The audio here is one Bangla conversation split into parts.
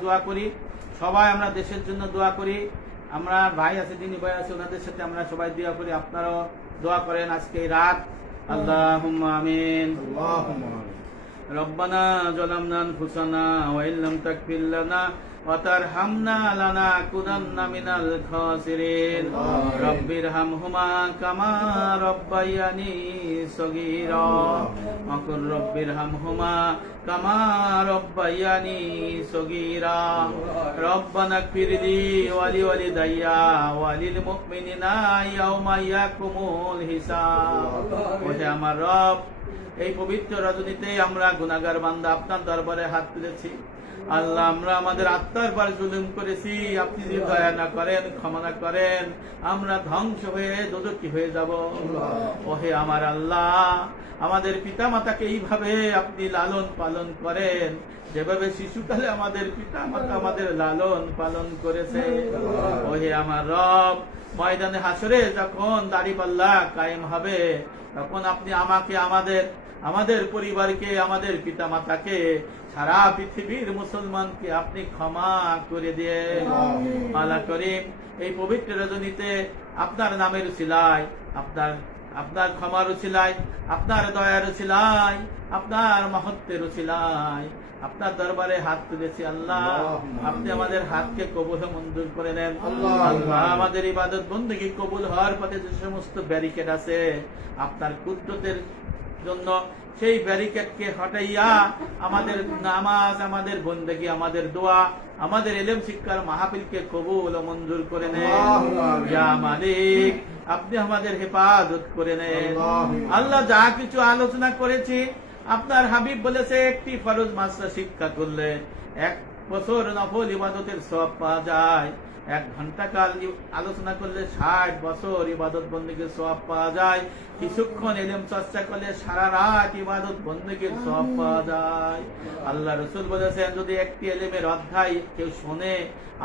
দোয়া করি সবাই আমরা দেশের জন্য দোয়া করি আমরা ভাই আছে দিনী ভাই আছে ওনাদের সাথে আমরা সবাই দোয়া করি আপনারাও দোয়া করেন আজকে এই রাত আল্লাহ আমিন اللهم آمين. ربنا ظلمنا انفسنا وان لم تغفر لنا وترحمنا لنكونن من الخاسرين رب ارحمهما كما ربياني صغيرا وقل رب ارحمهما كما ربياني صغيرا ربنا اغفر لي ولوالدي وللمؤمنين يوم يقوم الحساب ওহে আমার রব এই পবিত্র রজনীতে আমরা গুনাগার বান্দা আপনার দরবারে হাত তুলেছি আল্লাহ আমরা আমাদের আত্মার পর জুলুম করেছি। আপনি যদি দয়া না করেন ক্ষমা না করেন আমরা ধ্বংস হয়ে দোদকি হয়ে যাব। ওহে আমার আল্লাহ আমাদের পিতা মাতাকে এইভাবে আপনি লালন পালন করেন। যেভাবে শিশুকালে আমাদের পিতা মাতা আমাদের লালন পালন করেছে। ওহে আমার রব ময়দানে হাসরে যখন দাড়িপাল্লা কায়েম হবে তখন আপনি আমাকে আমাদের আমাদের পরিবারকে আমাদের পিতা মাতাকে সারা পৃথিবীর মুসলমানকে আপনি ক্ষমা করে দিয়ে মালা করিম এই পবিত্র রজনীতে আপনার নামের উচিলায় আপনার আপনার ক্ষমার উচিলায় আপনার দয়ার উচিলায় আপনার মহত্বের উচিলায়। আপনার দরবারে হাত তুলেছি আল্লাহ। আপনি আমাদের হাতকে কবুল মঞ্জুর করে নেন। আল্লাহ। আমাদের ইবাদত বন্দী কবুল হওয়ার পথে যে সমস্ত ব্যারিকেড আছে আপনার কুদ্রতের জন্য সেই ব্যারিকেডকে হটাইয়া আমাদের নামাজ আমাদের বন্দেগি আমাদের দোয়া আমাদের এলেম শিক্ষার মাহফিলকে কবুল ও মঞ্জুর করে নেন। মালিক আপনি আমাদের হেফাজত করে নেন আল্লাহ। আল্লাহ যা কিছু আলোচনা করেছি আপনার হাবিব বলেছে একটি ফরজ মাস্টার শিক্ষা করলে এক বছর নফল ইবাদতের সব পাওয়া যায় এক ঘণ্টা কাল আলোচনা করলে ষাট বছর ইবাদত বন্দীকে সব পাওয়া যায়। কিছুক্ষণ এলেম চর্চা করলে সারা রাত ইবাদত বন্দীকের সব পাওয়া যায়। আল্লাহ রসুল বলেছেন যদি একটি এলেমের অধ্যায় কেউ শোনে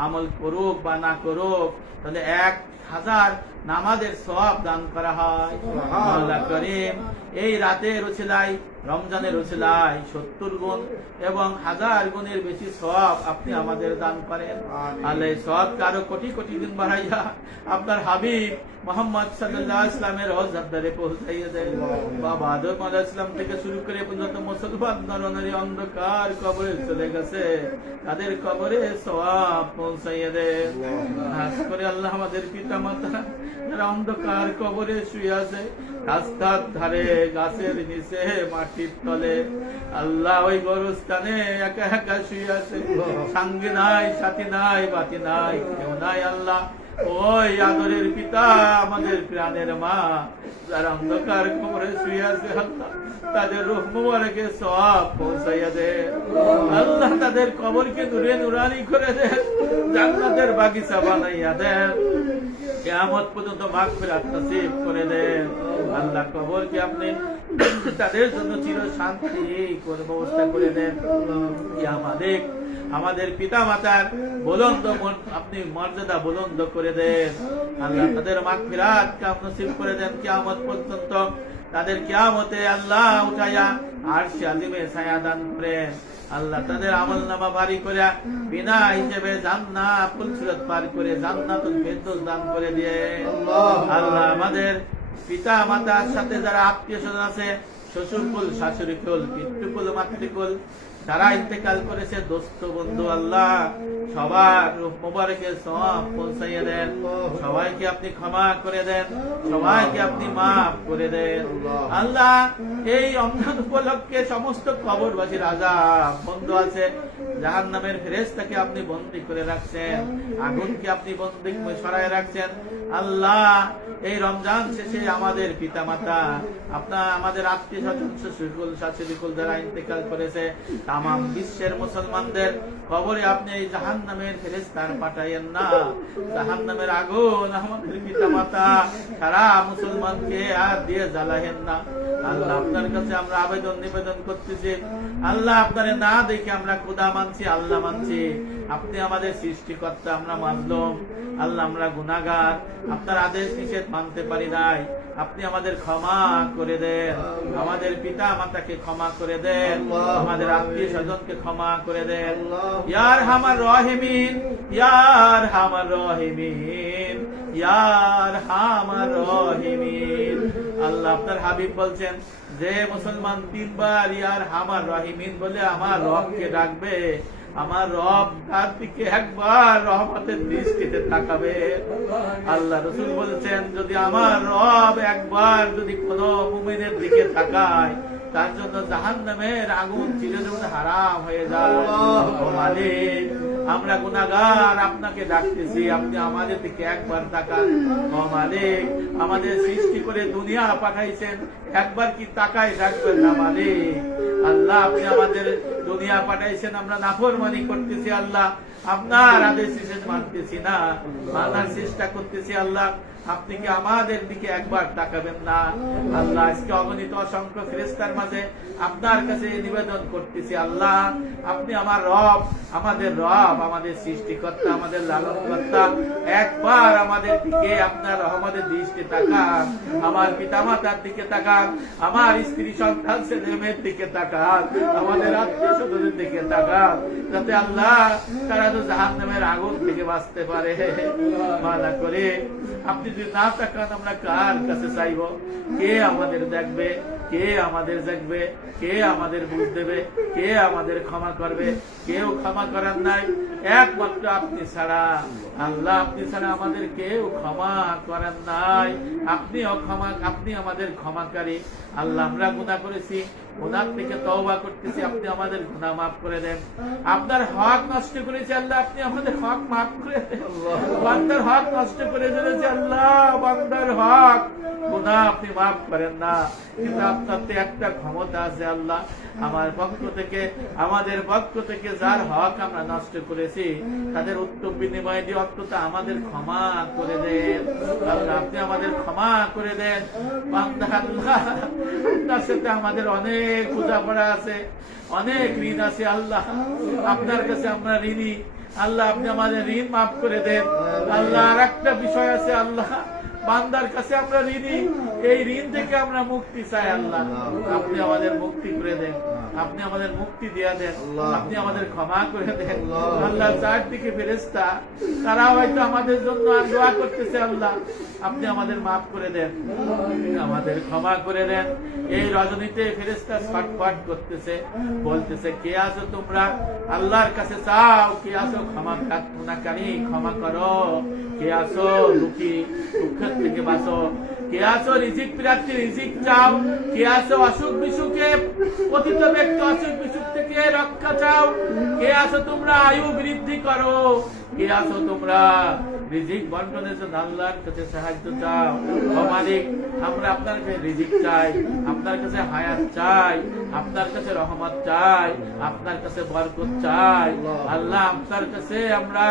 আমল করুক বা না করুক তাহলে এক হাজার নামাজের সব দান করা হয়। আল্লাহ করিম এই রাতের রচিলাই রমজানের রচিলাই সত্তর গুণ এবং হাজার গুণের বেশি সব আপনি আমাদের দান করেন। আল্লাহ সব আরও কোটি কোটি দিন বাড়াইয়া আপনার হাবিব মোহাম্মদ সাল্লাহ ইসলামের পৌঁছাইয়া দেন। বাবা আদম আলাহ ইসলাম থেকে শুরু করে মুসলমান নরনারী অন্ধকার কবরে চলে গেছে। তাদের কবরে সওয়াব পৌঁছাইয়া দেন। খাস করে আল্লাহ আমাদের পিতা মাতা যারা অন্ধকার কবরে শুয়ে আছে রাস্তার ধারে গাছের নিচে মাটির তলে আল্লাহ ওই গরস্থানে একা একা শুয়ে আছে। সঙ্গে নাই, সাথী নাই, বাতি নাই, কেউ নাই আল্লাহ। ওই আদরের পিতা আমাদের প্রাণের মা, যারা অন্ধকার কবরে শুয়ে আছে আল্লাহ। তাদের রূহ মুবারকে সব পৌঁছাইয়া দে। আল্লাহ তাদের কবরকে নুরে নুরানি করে দেন জান্নাতের বাগিচা বানাইয়া দেন কেয়ামত পর্যন্ত মাঘ ফেরাত নসিব করে দেন। আল্লাহ কবরকে আপনি তাদের জন্য চির শান্তি করে ব্যবস্থা করে দেন? আমাদের আমাদের পিতা মাতার বলন্দ আপনি মর্যাদা বলন্দ করে দেন। আল্লাহ তাদের মাঘ কে কাম নসিব করে দেন। কেয়ামত পর্যন্ত তাদের কেয়ামতে আল্লাহ উঠাইয়া আর সে আজিমে ছায়া দান করেন আল্লাহ তাদের আমল নামা বাড়ি করে বিনা হিসেবে জান্না ফুলসিরত পার করে জান্নাতুল ফেরদৌস দান করে দিয়ে আল্লাহ আমাদের পিতা মাতার সাথে যারা আত্মীয় স্বজন আছে, শ্বশুরকুল, শাশুড়িকুল, পিতৃকুল, মাতৃকুল যারা ইন্তেকাল করেছে, দোস্ত বন্ধু আল্লাহ, সবার মোবারকের সব পৌঁছাইয়ে দেন। সবাইকে আপনি ক্ষমা করে দেন, সবাইকে আপনি মাফ করে দেন। আল্লাহ, এই রমজান উপলক্ষে সমস্ত কবরবাসীর আজাব বন্ধ আছে। জাহান নামের ফেরেস্তাকে আপনি বন্দি করে রাখছেন, আগুনকে আপনি বন্দি সরাই রাখছেন। আল্লাহ, এই রমজান শেষে আমাদের পিতা মাতা আপনার, আমাদের আত্মীয় স্বজন শ্বশুরকুল শাশুড়িকুল যারা ইন্তেকাল করেছে তাম বিশ্বের মুসলমানদের কবরে আপনি এই জাহান নামের ফেরেস্তার পাঠাইয়েন না জাহান নামের আগুন আমাদের পিতা মাতা সারা মুসলমানকে আর দিয়ে জ্বালাহেন না আল্লাহ আপনার কাছে আমরা আবেদন নিবেদন করতেছি আল্লাহ আপনারে না দেখে আমরা খুদা মানছি আল্লাহ মানছি। আপনি আমাদের সৃষ্টিকর্তা, আমরা মানলাম আল্লাহ আমরা গুনাগার আপনার আদেশ নিষেধ মানতে পারি নাই। আপনি আমাদের ক্ষমা করে দেন। আমাদের পিতা মাতাকে ক্ষমা করে দেন। আমাদের আত্মীয় স্বজনকে ক্ষমা করে দেন। ইয়ার হামার রহিমিন ইয়ার হামার রহিমিন ইয়ার হামার রহিমিন। আল্লাহ আপনার হাবিব বলছেন, যে মুসলমান তিনবার ইয়ার হামার রহিমিন বলে আমার রবকে ডাকবে আমার রব তার দিকে একবার রহমতের দৃষ্টিতে তাকাবে। আল্লাহ রসুল বলেছেন, যদি আমার রব একবার যদি কোন মুমিনের দিকে তাকায়, তার জন্য জাহান নামের আগুন চিরজীবন হারাম হয়ে যায়। আমরা গুনাগার আপনাকে ডাকতেছি, আপনি আমাদের দিকে একবার তাকান। আমাদের সৃষ্টি করে দুনিয়া পাঠাইছেন, একবার কি তাকায় ডাকবেন না মালিক? আল্লাহ, আপনি আমাদের দুনিয়া পাঠাইছেন আমরা নাফরমানি করতেছি আল্লাহ। আপনার আদেশ মানতেছি না। মানার চেষ্টা করতেছি আল্লাহ। আপনি কি আমাদের দিকে একবার তাকাবেন না? আল্লাহ, আজকে অগণিত অসংখ্য ফেরেস্তার মাঝে আপনার কাছে নিবেদন করতেছি, আল্লাহ, আপনি আমার রব, আমাদের রব, আমাদের সৃষ্টিকর্তা, আমাদের লালনকর্তা, একবার আমাদের দিকে আপনার রহমতের দৃষ্টি তাকান, আমার পিতামাতার দিকে তাকান, আমার স্ত্রী সন্তান ছেলে মেয়ের দিকে তাকান, আমাদের আত্মীয় স্বজনের দিকে তাকান, যাতে আল্লাহ তারা তো জাহান নামের আগুন থেকে বাঁচতে পারে। মানা করে আপনি যদি না তাকান আমরা কার কাছে চাইব? কে আমাদের দেখবে? কে আমাদের দেখবে কে আমাদের বুঝ দেবে? কে আমাদের ক্ষমা করবে? কেউ ক্ষমা করার নাই। একমাত্র আপনি ছাড়া। আল্লাহ আপনি ছাড়া আমাদের কেউ ক্ষমা করেন নাই। আপনিও ক্ষমা আপনি আমাদের ক্ষমাকারী। আল্লাহ আমরা গুণা করেছি। গুনার থেকে তওবা করতেছি। আপনি আমাদের গুনাহ মাফ করে দেন। আপনার হক নষ্ট করেছি আল্লাহ। আপনি আমাদের হক মাফ করে দেন। বান্দার হক নষ্ট করে ফেলেছি আল্লাহ। বান্দার হক। গুনাহ আপনি মাফ করেন না? কিন্তু আপনার তো একটা ক্ষমতা আছে আল্লাহ। আমার পক্ষ থেকে, আমাদের পক্ষ থেকে যার হক আমরা নষ্ট করেছি, তাদের উত্তম বিনিময় দিয়ে অন্তত আমাদের ক্ষমা করে দেন। আপনি আমাদের ক্ষমা করে দেন। আপনার সাথে আমাদের অনেক পূজা পড়া আছে, অনেক ঋণ আছে আল্লাহ। আপনার কাছে আমরা ঋণী। আল্লাহ আপনি আমাদের ঋণ মাফ করে দেন। আল্লাহ আর একটা বিষয় আছে আল্লাহ বান্দার কাছে আমরা ঋণী। এই ঋণ থেকে আমরা মুক্তি চাই আল্লাহ। আপনি আমাদের মুক্তি করে দেন। আপনি আমাদের মুক্তি দিয়া দেন। আপনি আমাদের ক্ষমা করে দেন। আল্লাহ। চারদিকে ফেরেস্তা তারা হয়তো আমাদের জন্য আর দোয়া করতেছে আল্লাহ। আপনি আমাদের মাফ করে দেন। আমাদের ক্ষমা করে দেন। এই রজনীতে ফেরেস্তা ছটফট করতেছে বলতেছে কে আছো তোমরা? আল্লাহর কাছে চাও কে আছো ক্ষমা প্রার্থনাকারী ক্ষমা করো। কে আছো দুঃখী দুঃখের থেকে বাঁচো। কে আছো রিজিক প্রার্থী রিজিক চাও? কে আছো অসুখ বিসুখে? পতিত ব্যক্তি অসুখ বিসুখ থেকে রক্ষা চাও? কে আছো তোমরা, আয়ু বৃদ্ধি করো। কে আছো তোমরা? রিজিক বন্টনের জন্য আল্লাহর কাছে সাহায্য চাও। মালিক, আমরা আপনার কাছে রিজিক চাই, আপনার কাছে হায়াত চাই, আপনার কাছে রহমত চাই, আপনার কাছে বরকত চাই। আল্লাহ, আপনার কাছে আমরা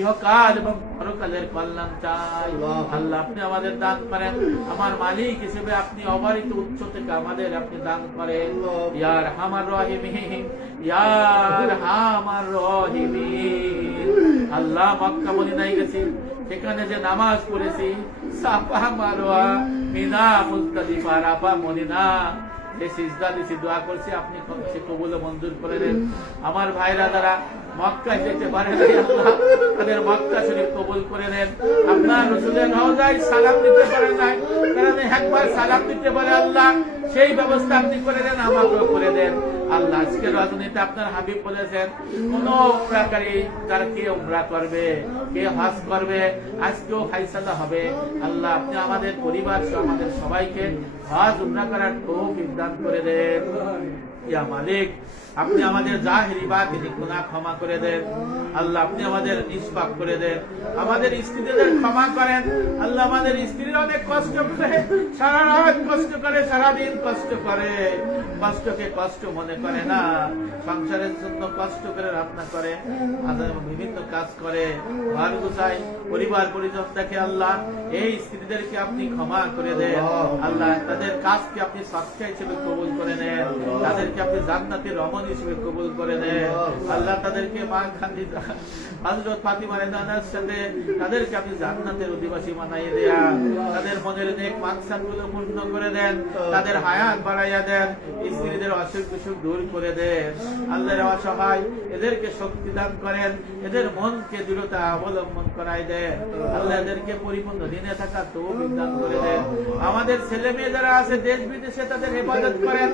ইহকাল এবং পরকালের কল্যাণ চাই। আল্লাহ, আপনি আমাদের দান করেন। আমার মালিক হিসেবে আপনি অবারিত উচ্চ থেকে আমাদের আপনি দান করেন। ইয়ার হামার রহিমিন ইয়ার হামার রহিমিন। আল্লাহ মক্কা মদিনায় গেছি। সেখানে যে নামাজ পড়েছি, সাফা মারোয়া, মিনা মদিনা সিজদা দিছি, দোয়া করছি, আপনি সে কবুল মঞ্জুর করে দেন আমার ভাইরা যারা মক্কায় যেতে পারে তাদের মক্কা শরীফ কবুল করে নেন। আপনার রসুলের রওজায় সালাম দিতে পারেন নাই। একবার সালাম দিতে পারে আল্লাহ, সেই ব্যবস্থা আপনি করে দেন, আমাকেও করে দেন। আল্লাহ আজকে রজনীতে আপনার হাবিব বলেছেন, কোন উমরাকারী তার কে উমরা করবে, কে হজ করবে, আজকেও ফাইসালা হবে। আল্লাহ, আপনি আমাদের পরিবার আমাদের সবাইকে হজ উমরা করার খুব বিদান করে দেন। ইয়া মালিক আপনি আমাদের জাহেরি ক্ষমা করে দেন। আল্লাহ আপনি আমাদের নিষ্পাপ করে দেন। আমাদের স্ত্রীদের ক্ষমা করেন। আল্লাহ আমাদের স্ত্রীরা অনেক কষ্ট করে সারা রাত কষ্ট করে সারাদিন কষ্ট করে। কষ্টকে কষ্ট মনে করে না সংসারের জন্য কষ্ট করে রান্না করে বিভিন্ন কাজ করে। ঘর গুছাই পরিবার পরিজন দেখে আল্লাহ এই স্ত্রীদেরকে আপনি ক্ষমা করে দেন। আল্লাহ। তাদের কাজকে আপনি সৎকা হিসেবে কবুল করে নেন। তাদেরকে আপনি জান্নাতের রমন হিসেবে কবুল করে নেন আল্লাহ তাদেরকে মা খান্দি হজরত ফাতিমা রেদানার সাথে তাদেরকে আপনি জান্নাতের অধিবাসী বানাই দেয়া। তাদের মনের নেক মাকসাদগুলো পূর্ণ করে দেন। তাদের হায়াত বাড়াইয়া দেন। স্ত্রীদের অসুখ বিসুখ দূর করে দেন। আল্লাহর অসহায় এদেরকে শক্তি দান করেন। এদের মনকে দৃঢ়তা অবলম্বন করাই দেন। আল্লাহ এদেরকে পরিপূর্ণ দিনে থাকা তো দান করে দেন। আমাদের ছেলে মেয়ে যারা আছে, দেশ বিদেশে তাদের হেফাজত করেন।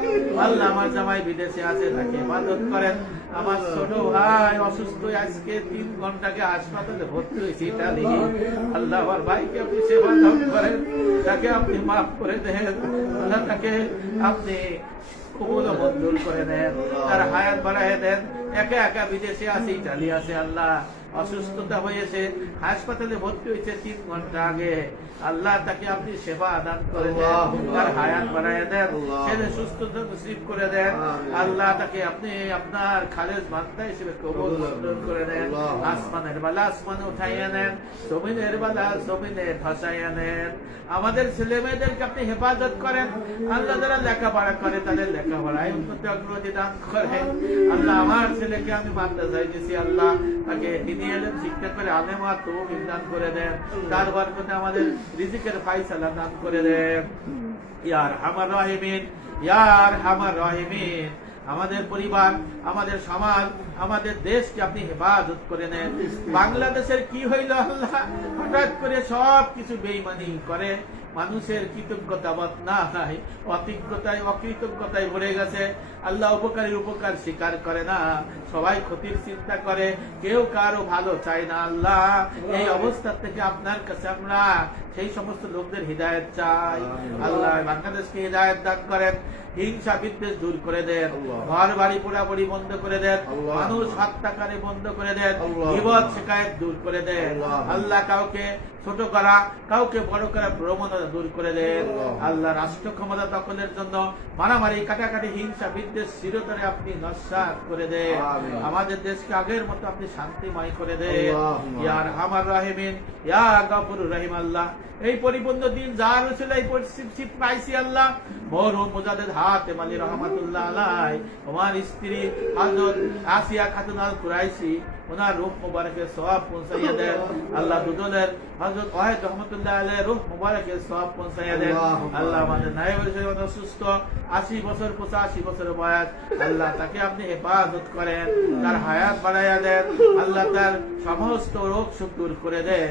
আল্লাহ আমার জামাই বিদেশে আছে তাকে হেফাজত করেন। আমার ছোট ভাই অসুস্থ, আজকে তিন ঘন্টাকে হাসপাতালে ভর্তি হয়েছে ইটালি আল্লাহ আমার ভাইকে আপনি সেবা করেন, তাকে আপনি মাফ করে দেন। আল্লাহ তাকে আপনি কবুল মঞ্জুর করে দেন, তার হায়াত বাড়ায় দেন। একা একা বিদেশে আছে ইটালি আছে আল্লাহ অসুস্থতা হয়েছে হাসপাতালে ভর্তি হয়েছে তিন ঘণ্টা আগে। আল্লাহ তাকে আপনি সেবা দান করে দেন তার হায়াত বাড়ায় দেন ছেলে সুস্থতা নসিব করে দেন। আল্লাহ তাকে আপনি আপনার খালেজ বান্দা হিসেবে কবুল করে দেন আসমানের বেলা আসমানে উঠাইয়া নেন জমিনের বেলা জমিনে ভাসাইয়া নেন। আমাদের ছেলে মেয়েদেরকে আপনি হেফাজত করেন। আল্লাহ যারা লেখাপড়া করে তাদের লেখাপড়ায় উন্নতি অগ্রগতি দান করেন। আল্লাহ আমার ছেলেকে আমি মানতে চাইতেছি, আল্লাহ তাকে দিনী এলেন, শিক্ষা করে আলেম আর তো দান করে দেন। তার বরকতে আমাদের রিজিকের ফাইসালা দান করে দেন। ইয়ার আমার রাহিমিন ইয়ার আমার রাহিমিন। আমাদের পরিবার, আমাদের সমাজ, আমাদের দেশকে আপনি হেফাজত করে নেন। বাংলাদেশের কি হইল আল্লাহ? হঠাৎ করে সব কিছু বেইমানি করে। মানুষের কৃতজ্ঞতাবাদ না হয়, অতিজ্ঞতায় অকৃতজ্ঞতায় ভরে গেছে। আল্লাহ উপকারী উপকার স্বীকার করে না। সবাই ক্ষতির চিন্তা করে কেউ কারও ভালো চায় না আল্লাহ। এই অবস্থা থেকে আপনার কাছে আমরা সেই সমস্ত লোকদের হৃদায়ত চাই। আল্লাহ। বাংলাদেশকে হৃদায়ত দান করেন হিংসা বিদ্বেষ দূর করে দেন ঘর বাড়ি পোড়াপড়ি বন্ধ করে দেন মানুষ হত্যাকারে বন্ধ করে দেন বিপদ শিকায়ত দূর করে দেন। আল্লাহ। কাউকে ছোট করা কাউকে বড় করা প্রবণতা দূর করে দেন। আল্লাহ রাষ্ট্র ক্ষমতা দখলের জন্য মারামারি কাটাকাটি হিংসা বিদ্বেষ চিরতরে আপনি নস্বাত করে দেন আমাদের দেশকে আগের মতো আপনি শান্তিময় করে দেন ইয়ার আমার রাহিমিন ইয়া গাফুর রহিম আল্লাহ। এই পরিপূর্ণ দিন যা হয়েছিল এই পরিস্থিতি পাইছি আল্লাহ। মরহুম মোজাদের হাতে মালি রহমাতুল্লাহ আলাই আমার স্ত্রী হাজর আসিয়া খাতুন আল কুরাইশি ওনার রূহ মুবারকের পৌঁছাইয়া দেন আল্লাহ হযরত ওয়াহিদ রহমাতুল্লাহ রূহ মুবারকের পৌঁছাইয়া দেন আল্লাহ আমাদের নায়েব অসুস্থ 80 বছর 85 বছর বয়স। আল্লাহ তাকে আপনি হেফাজত করেন তার হায়াত বাড়াইয়া দেন। আল্লাহ তার সমস্ত রোগ সুখ দূর করে দেন।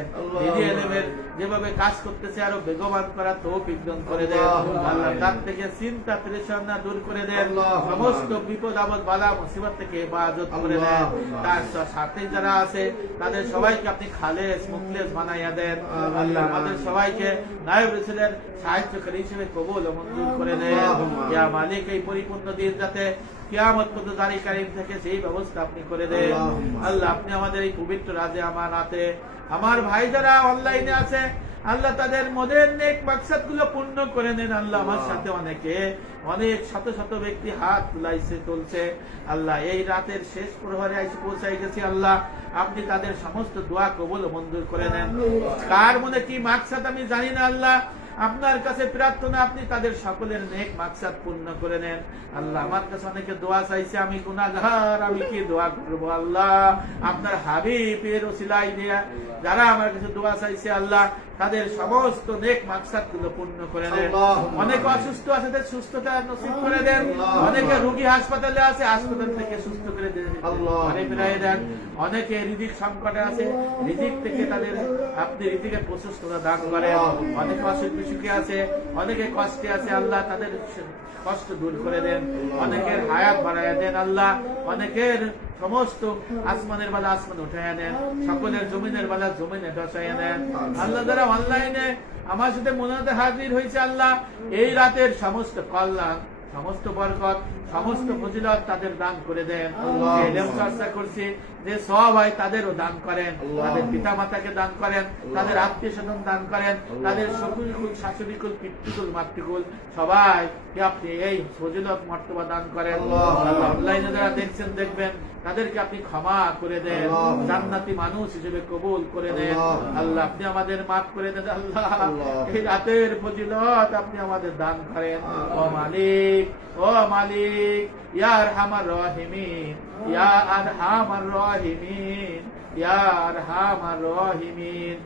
যেভাবে কাজ করতেছে আরও বেগবান করা তৌফিক দান করে দেন। আল্লাহ তার থেকে চিন্তা পরেশানা দূর করে দেন। সমস্ত বিপদ আপদ বালা মুসিবত থেকে হেফাজত করে দেন। তার সাথে যারা আছে তাদের সবাইকে আপনি খালেস মুখলেস বানাইয়া দেন। আল্লাহ। আমাদের সবাইকে নায়ব রেসিলেন সাহায্যকারী হিসেবে কবুল ও মঞ্জুর করে দেন। ইয়া মালিক এই পরিপূর্ণ দিন যাতে কিয়ামত পর্যন্ত দাঁড়ি কারিম থেকে সেই ব্যবস্থা আপনি করে দেন। আল্লাহ আপনি আমাদের এই পবিত্র রাজে আমার হাতে আমার ভাই যারা অনলাইনে আছে আল্লাহ তাদের মদের নেক মাকসাদগুলো পূর্ণ করে নেন আল্লাহ আমার সাথে অনেকে অনেক শত শত ব্যক্তি হাত তুলাইছে তুলছে। আল্লাহ এই রাতের শেষ প্রহরে এসে পৌঁছাই গেছি আল্লাহ। আপনি তাদের সমস্ত দোয়া কবুল ও মঞ্জুর করে নেন কার মনে কি মাকসাদ আমি জানি না আল্লাহ। আপনার কাছে প্রার্থনা আপনি তাদের সকলের নেক মাকসাদ পূর্ণ করে নেন। আল্লাহ আমার কাছে অনেকে দোয়া চাইছে আমি গুনাহগার আমি কি দোয়া করব আল্লাহ? আপনার হাবিবের ওসিলাই দিয়া যারা আমার কাছে দোয়া চাইছে আল্লাহ তাদের সমস্ত নেক মাকসাদগুলো পূর্ণ করে দেন। অনেকে অসুস্থ আছে তাদের সুস্থতা নসিব করে দেন। অনেকে রোগী হাসপাতালে আছে হাসপাতাল থেকে সুস্থ করে দেন। ফিরাই দেন। অনেকে রিজিক সংকটে আছে। রিজিক থেকে তাদের আপনি রিজিকের প্রশস্ততা দান করেন। অনেকে অসুখ বিসুখে আছে অনেকে কষ্টে আছে আল্লাহ তাদের কষ্ট দূর করে দেন। অনেকের হায়াত বাড়াইয়া দেন আল্লাহ। অনেকের সমস্ত আসমানের বেলা আসমান উঠাইয়া নেন সকলের জমিনের বেলা জমিনে ধসাইয়া নেন আল্লাহ দ্বারা অনলাইনে আমার সাথে মনে হাজির হয়েছে আল্লাহ। এই রাতের সমস্ত কল্যাণ সমস্ত বরকত সমস্ত ফজিলত তাদের দান করে দেন। চর্চা করছি যে সব হয় তাদেরও দান করেন তাদের পিতা মাতাকে দান করেন তাদের আত্মীয় স্বজন দান করেন তাদের শকুলকুল শাশুড়িকুল পিতৃকুল মাতৃকুল সবাই আপনি এই ফজিলত মর্তবা দান করেন। অনলাইনে যারা দেখছেন দেখবেন তাদেরকে আপনি ক্ষমা করে দেন জান্নাতি মানুষ হিসেবে কবুল করে দেন। আল্লাহ। আপনি আমাদের মাফ করে দেন আল্লাহ। এই রাতের ফজিলত আপনি আমাদের দান করেন। ও মালিক ও মালিক রহিমিন ইয়া রহিমিন ইয়া রহিমিন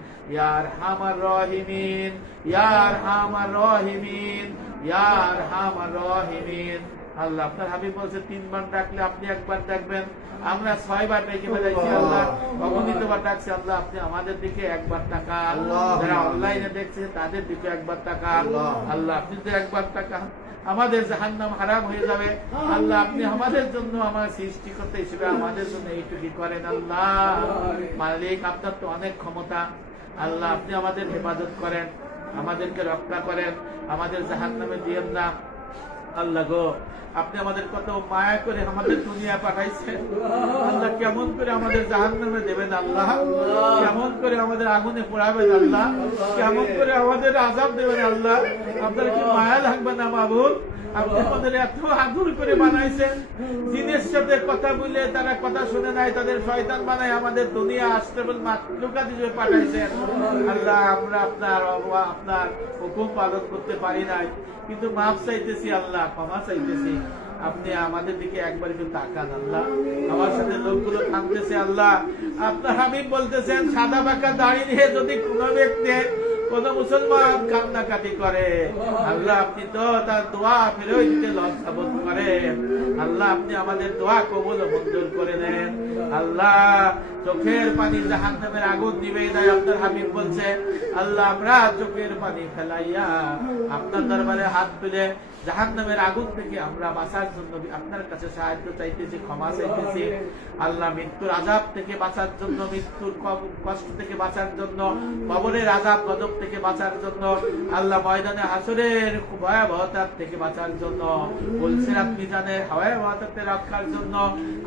রহিমিন রহিমিন রহিমিন। আল্লাহ আপনার হাবিব বলছে তিনবার ডাকলে আপনি একবার ডাকবেন। আমরা ছয়বার ডেকে ফেলাইছি আল্লাহ। অগণিতবার ডাকছি আল্লাহ আপনি আমাদের দিকে একবার টাকা। যারা অনলাইনে দেখছে তাদের দিকে একবার টাকা আল্লাহ। আল্লাহ আপনি তো একবার তাকান। আমাদের জাহান্নাম হারাম হয়ে যাবে। আল্লাহ, আপনি আমাদের জন্য আমার সৃষ্টি করতে হিসেবে আমাদের জন্য এইটুকু করেন আল্লাহ। মালিক, আপনার তো অনেক ক্ষমতা। আল্লাহ, আপনি আমাদের হেফাজত করেন, আমাদেরকে রক্ষা করেন, আমাদের জাহান্নামে দিয়েন না। আল্লাহ গো, আপনি আমাদের কত মায়া করে আমাদের দুনিয়া পাঠাইছেন। আল্লাহ কেমন করে আমাদের জাহান নামে দেবেন আল্লাহ? কেমন করে আমাদের আগুনে পোড়াবেন আল্লাহ? কেমন করে আমাদের আজাব দেবেন আল্লাহ? আপনার কি মায়া লাগবে না মাবুল আপনি আমাদের এত আদুর করে বানাইছেন সাথে কথা তারা কথা শুনে নাই, তাদের শয়তান আমাদের দুনিয়া আসতে মাতলুকা হিসেবে পাঠাইছেন। আল্লাহ, আমরা আপনার আপনার হুকুম পালন করতে পারি নাই। কিন্তু মাফ চাইতেছি আল্লাহ, ক্ষমা চাইতেছি। আপনি আমাদের দিকে একবার একটু তাকান আল্লাহ। আমার সাথে লোকগুলো থামতেছে আল্লাহ। আপনার হাবিব বলতেছেন, সাদা বাঁকা দাঁড়িয়ে যদি কোনো ব্যক্তি কোন মুসলমান কান্নাকাটি করে। আল্লাহ আপনি তো তার দোয়া ফেরত দিতে লজ্জা বোধ করেন আল্লাহ আপনি আমাদের দোয়া কবুল মঞ্জুর করে নেন আল্লাহ চোখের পানি জাহান নামের আগুন দিবে তাই আপনার হাবিব বলছে আল্লাহ আমরা চোখের পানি ফেলাইয়া আপনার দরবারে হাত তুলে জাহান নামের আগুন থেকে আমরা বাঁচার জন্য আপনার কাছে সাহায্য চাইতেছি, ক্ষমা চাইতেছি। আল্লাহ মৃত্যুর আজাব থেকে বাঁচার জন্য, মৃত্যুর কষ্ট থেকে বাঁচার জন্য, কবরের আজাব, গজব থেকে বাঁচার জন্য, আল্লাহ ময়দানে হাসরের ভয়াবহতার থেকে বাঁচার জন্য বলছিলাম মিজানের ভয়াবহতা থেকে রক্ষার জন্য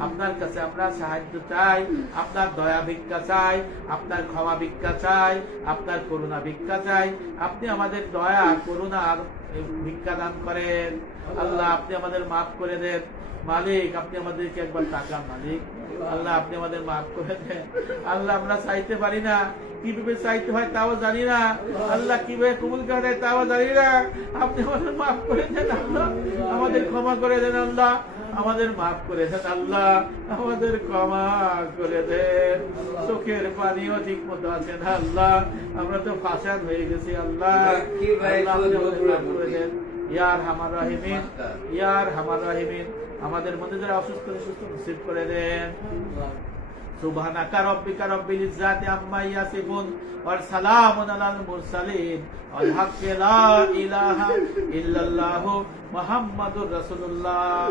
আপনার কাছে আমরা সাহায্য চাই। আপনার দয়া ভিক্ষা চাই, আপনার ক্ষমা ভিক্ষা চাই, আপনার করুণা ভিক্ষা চাই। আপনি আমাদের দয়া, করুণা ভিক্ষা দান করেন। আল্লাহ, আপনি আমাদের মাফ করে দেন। মালিক, আপনি আমাদেরকে একবার টাকা মালিক। আল্লাহ, আপনি আমাদের মাফ করে দেন। আল্লাহ, আমরা চাইতে পারি না। কীভাবে চাইতে হয় তাও জানি না। আল্লাহ, কীভাবে কবুল করে তাও জানি না। আপনি আমাদের মাফ করে দেন, আল্লাহ। আমাদের ক্ষমা করে দেন, আল্লাহ। আমাদের মাফ করে দেন আল্লাহ আমাদের ক্ষমা করে দেন। চোখের পানিও ঠিক মতো আছে না আল্লাহ? আমরা তো ফাঁসান হয়ে গেছি আল্লাহ। মাফ করে দেন। ইয়ার হামার রাহিমিন ইয়ার হামার রাহিমিন আমাদের মধ্যে যারা অসুস্থ সুস্থ নসিব করে দেন। সুবহানাকা রব্বিকা রব্বিল ইজ্জাতি আম্মা ইয়াসিফুন ওয়া সালামুন আলাল মুরসালিন। ওয়াল হাক্কি লা ইলাহা ইল্লাল্লাহু মুহাম্মাদুর রাসূলুল্লাহ।